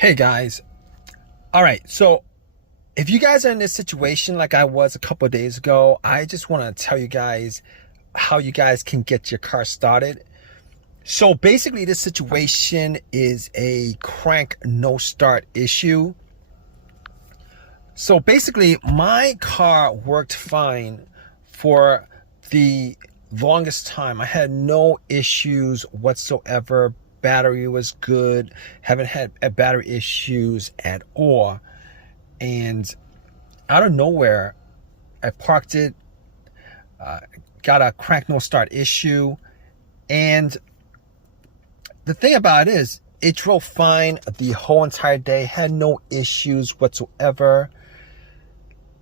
Hey guys. All right. So if you guys are in this situation like I was a couple of days ago, I just want to tell you guys how you guys can get your car started. So basically this situation is a crank no start issue. So basically my car worked fine for the longest time. I had no issues whatsoever. Battery was good. Haven't had battery issues at all. And out of nowhere, I parked it, got a crank no start issue. And the thing about it is, it drove fine the whole entire day, had no issues whatsoever.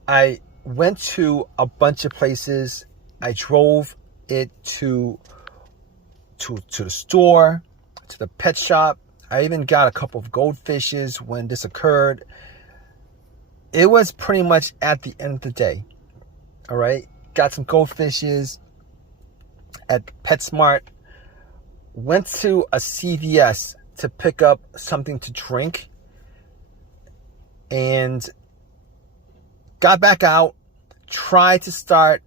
I went to a bunch of places. I drove it to the store, to the pet shop. I even got a couple of goldfishes when this occurred. It was pretty much at the end of the day. All right. Got some goldfishes at PetSmart. Went to a CVS to pick up something to drink. And got back out. Tried to start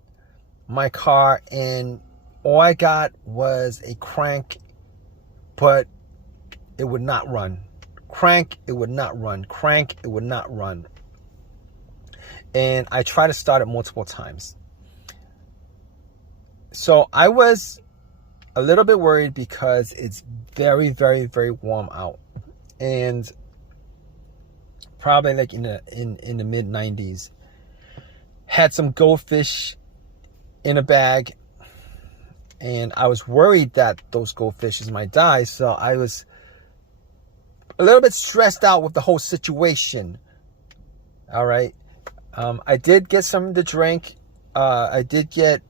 my car. And all I got was a crank, but it would not run. Crank, it would not run. Crank, it would not run. And I tried to start it multiple times. So I was a little bit worried because it's very, very, very warm out. And probably like in the mid 90s. Had some goldfish in a bag. And I was worried that those goldfishes might die. So I was a little bit stressed out with the whole situation. All right. I did get something to drink. I did get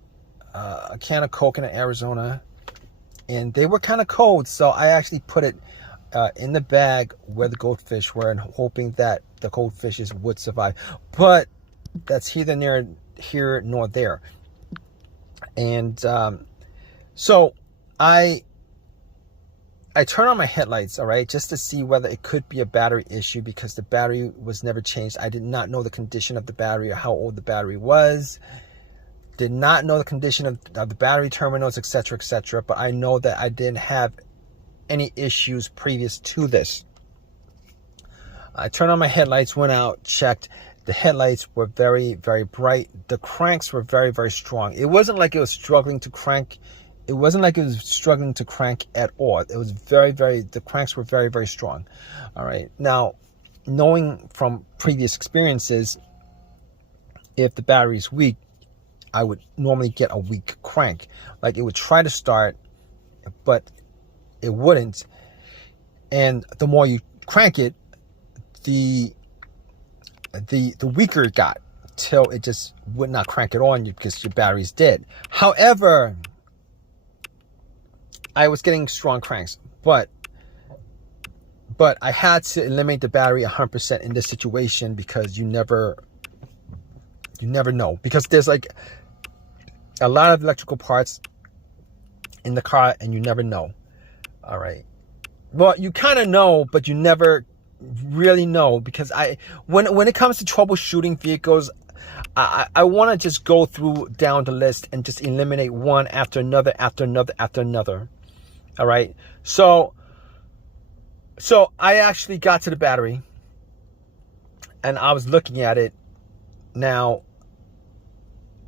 a can of Coke in Arizona. And they were kind of cold. So I actually put it in the bag where the goldfish were and hoping that the goldfishes would survive. But that's neither here nor there. And so I turned on my headlights, all right, just to see whether it could be a battery issue because the battery was never changed. I did not know the condition of the battery or how old the battery was. Did not know the condition of the battery terminals, etc., etc. But I know that I didn't have any issues previous to this. I turned on my headlights, went out, checked. The headlights were very, very bright. The cranks were very, very strong. It wasn't like it was struggling to crank. It wasn't like it was struggling to crank at all. It was the cranks were very, very strong. All right. Now, knowing from previous experiences, if the battery is weak, I would normally get a weak crank. Like it would try to start, but it wouldn't. And the more you crank it, the weaker it got till it just would not crank it on you because your battery's dead. However, I was getting strong cranks, but I had to eliminate the battery 100% in this situation because you never know, because there's like a lot of electrical parts in the car and you never know. All right. Well, you kind of know, but you never really know because when it comes to troubleshooting vehicles, I want to just go through down the list and just eliminate one after another, after another, after another. All right. So I actually got to the battery and I was looking at it. Now,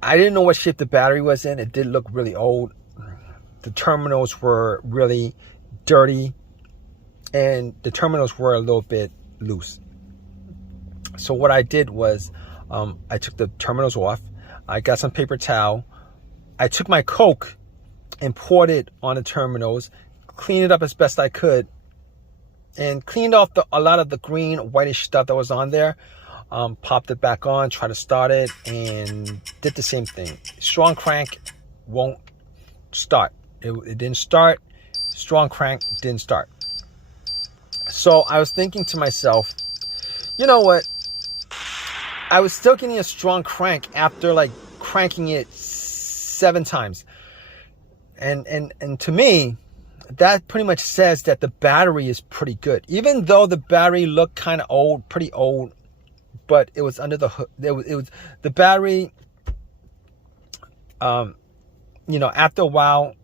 I didn't know what shape the battery was in. It did look really old. The terminals were really dirty and the terminals were a little bit loose. So what I did was I took the terminals off. I got some paper towel. I took my Coke and poured it on the terminals, cleaned it up as best I could, and cleaned off a lot of the green, whitish stuff that was on there. Popped it back on, tried to start it, and did the same thing. Strong crank won't start. It didn't start. Strong crank didn't start. So I was thinking to myself, you know what? I was still getting a strong crank after like cranking it 7 times. And to me, that pretty much says that the battery is pretty good. Even though the battery looked kind of old, pretty old, but it was under the hood. It was the battery. You know, after a while,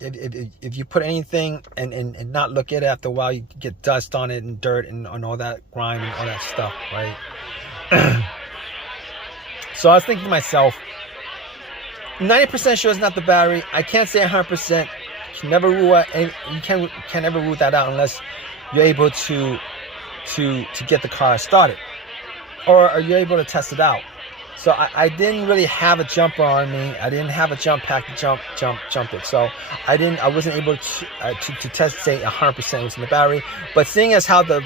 if you put anything and not look at it, after a while you get dust on it and dirt and all that grime and all that stuff, right? So I was thinking to myself, 90% sure it's not the battery. I can't say 100%. You can never rule out, and you can never rule that out unless you're able to get the car started, or are you able to test it out. So I didn't really have a jumper on me. I didn't have a jump pack to jump it. So I wasn't able to test, say 100% was in the battery. But seeing as how the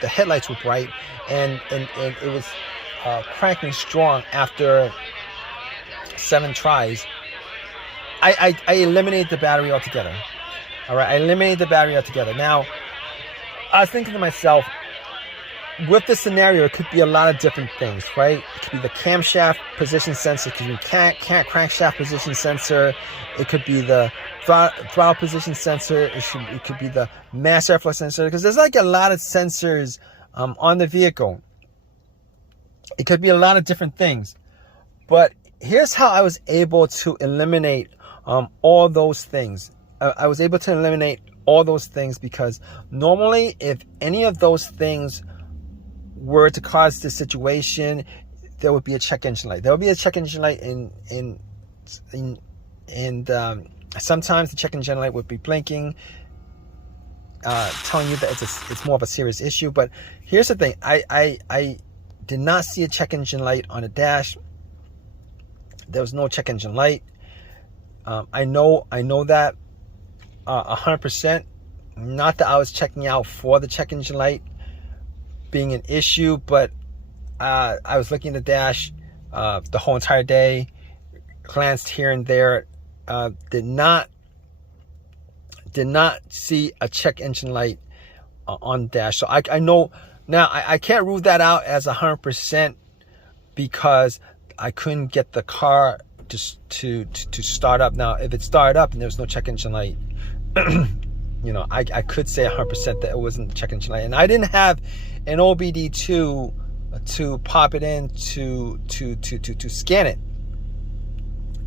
headlights were bright and it was cranking strong after 7 tries, I eliminated the battery altogether. All right, I eliminated the battery altogether. Now, I was thinking to myself, with this scenario, it could be a lot of different things, right? It could be the camshaft position sensor, it could be crankshaft position sensor, it could be the throttle position sensor, it could be the mass airflow sensor, because there's like a lot of sensors on the vehicle. It could be a lot of different things. But here's how I was able to eliminate all those things. I was able to eliminate all those things because normally if any of those things were to cause this situation, there would be a check engine light. There would be a check engine light and sometimes the check engine light would be blinking, telling you that it's more of a serious issue. But here's the thing: I did not see a check engine light on the dash. There was no check engine light. I know that 100%. Not that I was checking out for the check engine light being an issue, but I was looking at the dash the whole entire day, glanced here and there, did not see a check engine light on the dash. So I know now I can't rule that out as 100% because I couldn't get the car to start up. Now if it started up and there was no check engine light, you know, I could say 100% that it wasn't the check engine light. And I didn't have an OBD2 to pop it in to scan it.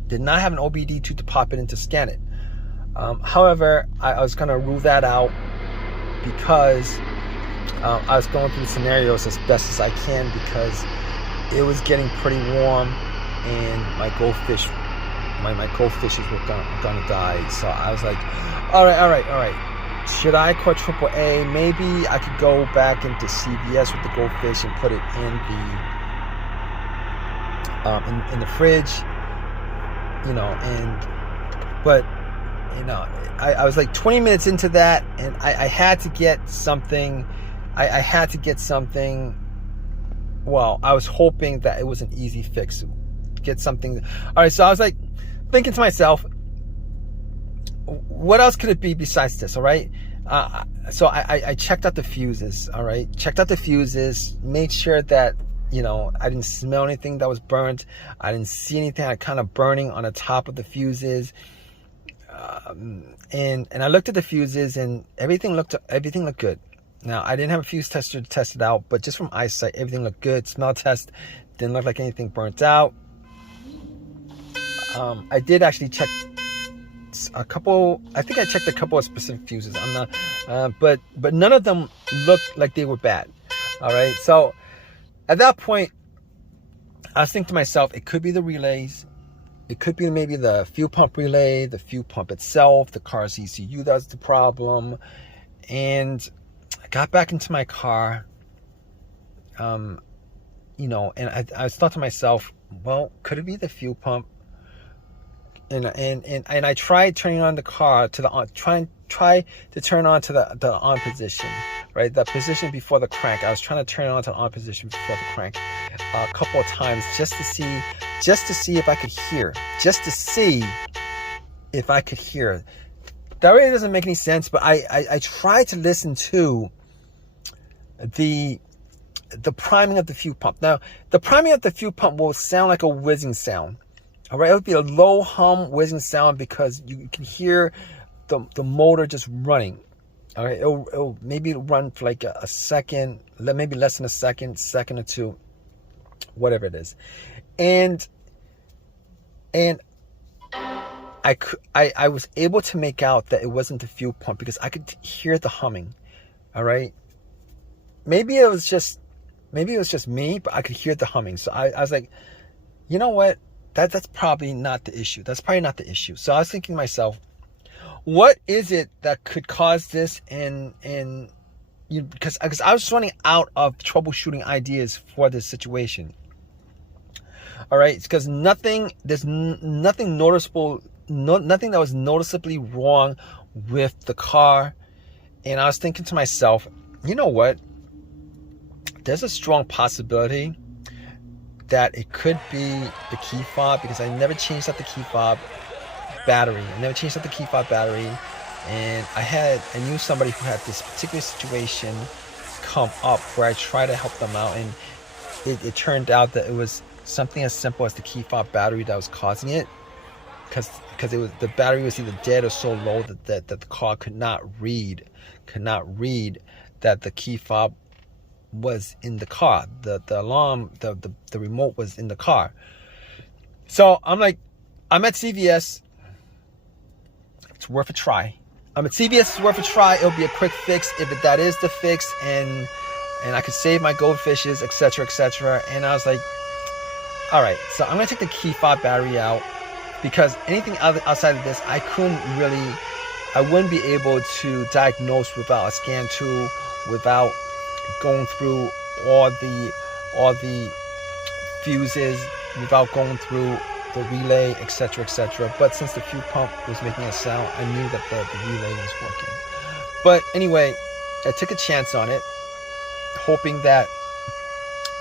Did not have an OBD2 to pop it in to scan it. However, I was going to rule that out because I was going through the scenarios as best as I can because it was getting pretty warm and my goldfish, my goldfishes were gonna die. So I was like, all right. Should I call AAA? Maybe I could go back into CVS with the goldfish and put it in the fridge, you know. But you know, I was like 20 minutes into that, and I had to get something. I had to get something. Well, I was hoping that it was an easy fix. Get something. All right, so I was like thinking to myself, what else could it be besides this? All right. So I checked out the fuses. All right. Checked out the fuses, made sure that, you know, I didn't smell anything that was burnt. I didn't see anything kind of burning on the top of the fuses. And I looked at the fuses and everything looked good. Now I didn't have a fuse tester to test it out, but just from eyesight, everything looked good. Smell test didn't look like anything burnt out. I did actually check a couple. I think I checked a couple of specific fuses. I'm not, but none of them looked like they were bad. All right. So at that point, I was thinking to myself, it could be the relays. It could be maybe the fuel pump relay, the fuel pump itself, the car's ECU that's the problem. And I got back into my car, you know, and I thought to myself, well, could it be the fuel pump? And I tried turning on the car to the on, try to turn on to the on position, right? The position before the crank. I was trying to turn it on to the on position before the crank a couple of times just to see if I could hear, That really doesn't make any sense, but I tried to listen to the priming of the fuel pump. Now, the priming of the fuel pump will sound like a whizzing sound. All right, it would be a low hum whizzing sound because you can hear the motor just running. All right, it'll maybe run for like a second, maybe less than a second or two, whatever it is, and I was able to make out that it wasn't the fuel pump because I could hear the humming. All right, maybe it was just me, but I could hear the humming. So I was like, you know what? That's probably not the issue. That's probably not the issue. So I was thinking to myself, what is it that could cause this? Because I was running out of troubleshooting ideas for this situation. All right, it's because there's nothing noticeable, nothing that was noticeably wrong with the car. And I was thinking to myself, you know what? There's a strong possibility that it could be the key fob, because I never changed out the key fob battery. And I knew somebody who had this particular situation come up where I tried to help them out, and it turned out that it was something as simple as the key fob battery that was causing it, because the battery was either dead or so low that the car could not read that the key fob was in the car. The alarm, the remote was in the car. So I'm at CVS. It's worth a try. I'm at CVS. It's worth a try. It'll be a quick fix if that is the fix, and I could save my goldfishes, etc., etc. And I was like, all right. So I'm gonna take the key fob battery out, because anything outside of this, I wouldn't be able to diagnose without a scan tool, without going through all the fuses, without going through the relay, etc., etc. But since the fuel pump was making a sound, I knew that the relay was working. But anyway, I took a chance on it, hoping that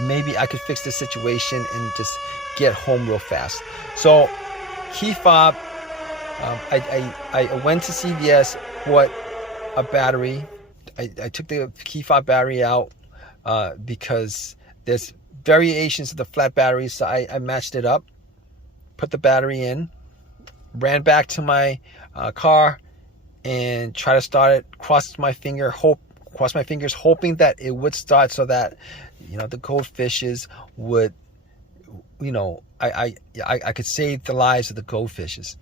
maybe I could fix the situation and just get home real fast. So key fob, I went to CVS, bought a battery. I took the key fob battery out because there's variations of the flat batteries, so I matched it up, put the battery in, ran back to my car and tried to start it. Crossed my fingers, hoping that it would start, so that the goldfishes would, I could save the lives of the goldfishes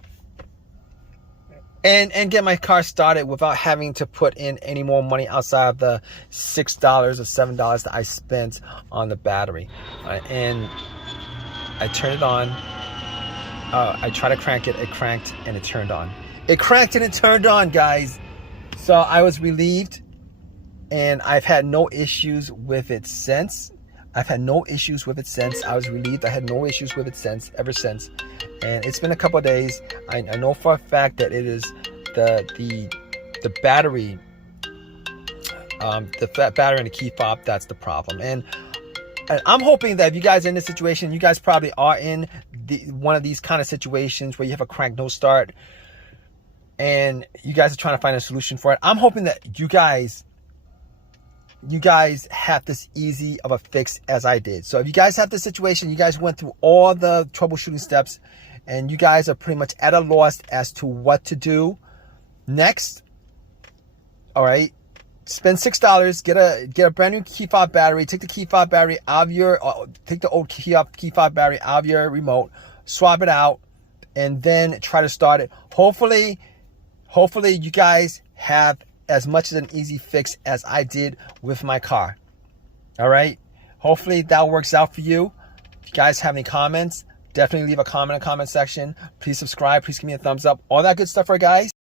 and get my car started without having to put in any more money outside of the $6 or $7 that I spent on the battery. And I turned it on. I tried to crank it. It cranked and it turned on. It cranked and it turned on, guys. So I was relieved, and I've had no issues with it since. I was relieved. I had no issues with it ever since. And it's been a couple of days. I know for a fact that it is the battery, the flat battery and the key fob that's the problem. And I'm hoping that if you guys are in this situation, you guys probably are in one of these kind of situations where you have a crank no start, and you guys are trying to find a solution for it. I'm hoping that you guys have this easy of a fix as I did. So if you guys have this situation, you guys went through all the troubleshooting steps, and you guys are pretty much at a loss as to what to do next. All right, spend $6, get a brand new key fob battery. Take the key fob battery out of take the old key fob battery out of your remote, swap it out, and then try to start it. Hopefully you guys have as much as an easy fix as I did with my car. All right, hopefully that works out for you. If you guys have any comments, definitely leave a comment in the comment section. Please subscribe. Please give me a thumbs up. All that good stuff, right, guys?